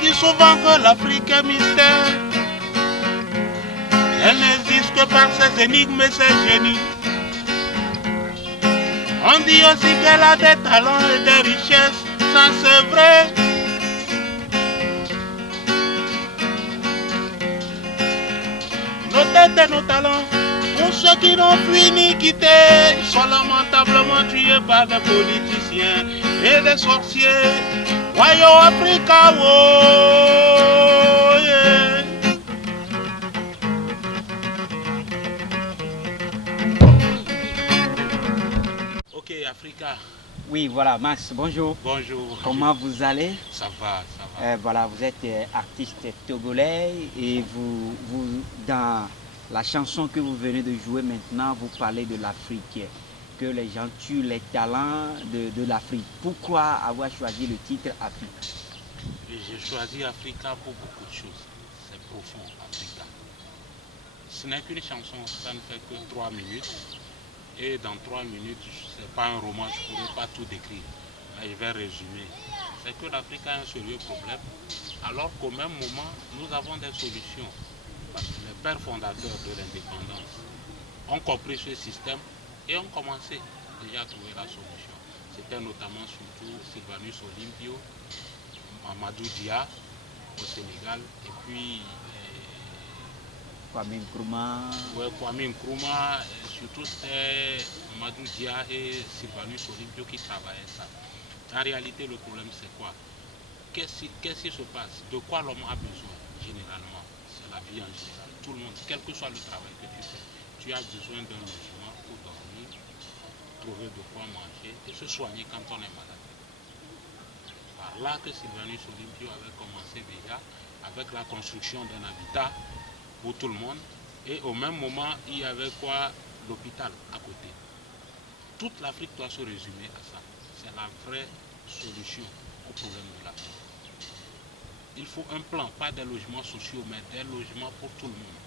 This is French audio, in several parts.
dit souvent que l'Afrique est mystère. Elle n'existe que par ses énigmes et ses génies. On dit aussi qu'elle a des talents et des richesses, ça c'est vrai. Nos têtes et nos talents, pour ceux qui n'ont fui ni quitté, sont lamentablement tués par des politiciens et des sorciers. Wayo Africa, oh, yeah. Ok, Africa. Oui, voilà, Max, bonjour. Bonjour. Comment vous allez? Ça va, ça va. Voilà, vous êtes artiste togolais et dans la chanson que vous venez de jouer maintenant, vous parlez de l'Afrique, que les gens tuent les talents de l'Afrique. Pourquoi avoir choisi le titre Afrique? J'ai choisi Africa pour beaucoup de choses. C'est profond, Africa. Ce n'est qu'une chanson, ça ne fait que 3 minutes. Et dans 3 minutes, ce n'est pas un roman, je ne pourrais pas tout décrire. Mais je vais résumer. C'est que l'Afrique a un sérieux problème, alors qu'au même moment, nous avons des solutions. Parce que les pères fondateurs de l'indépendance ont compris ce système et ont commencé déjà à trouver la solution. C'était notamment surtout Sylvanus Olympio, Mamadou Dia au Sénégal, et puis Kwame Nkrumah. Ouais, Kwame Nkrumah, surtout c'était Mamadou Dia et Sylvanus Olympio qui travaillaient ça. En réalité, le problème c'est quoi? Qu'est-ce qui se passe? De quoi l'homme a besoin généralement? C'est la vie en général. Tout le monde, quel que soit le travail que tu fais, tu as besoin d'un logement pour dormir, trouver de quoi manger et se soigner quand on est malade. Par là que Sylvanus Olympio avait commencé déjà avec la construction d'un habitat pour tout le monde, et au même moment il y avait quoi? L'hôpital à côté. Toute l'Afrique doit se résumer à ça. C'est la vraie solution au problème de l'Afrique. Il faut un plan, pas des logements sociaux, mais des logements pour tout le monde.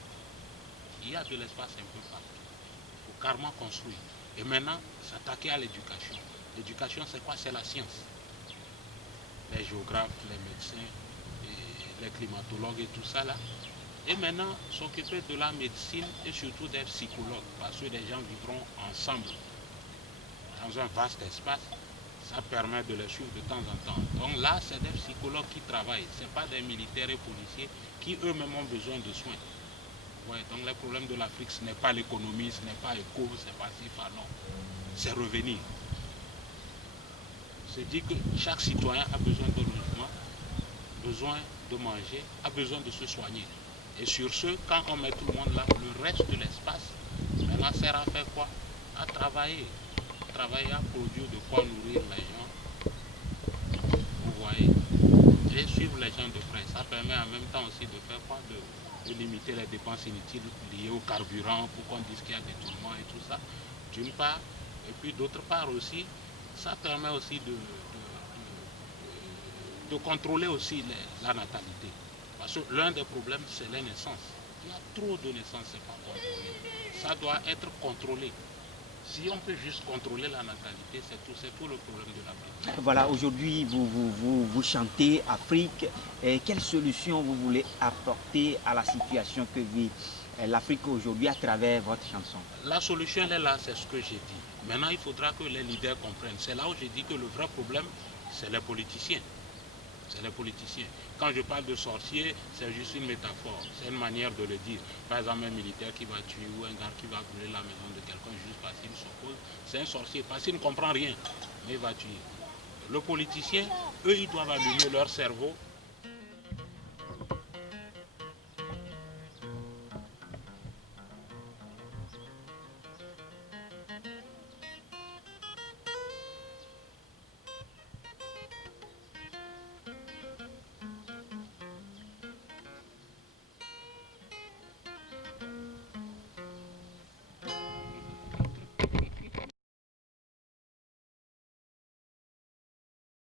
Il y a de l'espace un peu partout. Il faut carrément construire. Et maintenant, s'attaquer à l'éducation. L'éducation, c'est quoi? C'est la science. Les géographes, les médecins, les climatologues et tout ça là. Et maintenant, s'occuper de la médecine et surtout des psychologues, parce que les gens vivront ensemble dans un vaste espace. Ça permet de les suivre de temps en temps. Donc là, c'est des psychologues qui travaillent, ce n'est pas des militaires et policiers qui eux-mêmes ont besoin de soins. Ouais, donc le problème de l'Afrique, ce n'est pas l'économie, ce n'est pas éco, ce n'est pas CIFA, non. C'est revenir. C'est dire que chaque citoyen a besoin de logement, besoin de manger, a besoin de se soigner. Et sur ce, quand on met tout le monde là, le reste de l'espace, maintenant sert à faire quoi? À travailler. Travailler à produire de quoi nourrir les gens. Vous voyez? Et suivre les gens de près. Ça permet en même temps aussi de faire quoi? De limiter les dépenses inutiles liées au carburant pour qu'on dise qu'il y a des tourments et tout ça. D'une part. Et puis d'autre part aussi, ça permet aussi de contrôler aussi la natalité. Parce que l'un des problèmes, c'est les naissances. Il y a trop de naissances, c'est pas contrôlé. Ça doit être contrôlé. Si on peut juste contrôler la natalité, c'est tout le problème de l'Afrique. Voilà, aujourd'hui, vous chantez Afrique. Et quelle solution vous voulez apporter à la situation que vit l'Afrique aujourd'hui à travers votre chanson? La solution, elle est là, c'est ce que j'ai dit. Maintenant, il faudra que les leaders comprennent. C'est là où j'ai dit que le vrai problème, c'est les politiciens. C'est les politiciens. Quand je parle de sorcier, c'est juste une métaphore. C'est une manière de le dire. Par exemple, un militaire qui va tuer ou un gars qui va brûler la maison de quelqu'un juste parce qu'il s'oppose, c'est un sorcier. Parce qu'il ne comprend rien, mais il va tuer. Le politicien, eux, ils doivent allumer leur cerveau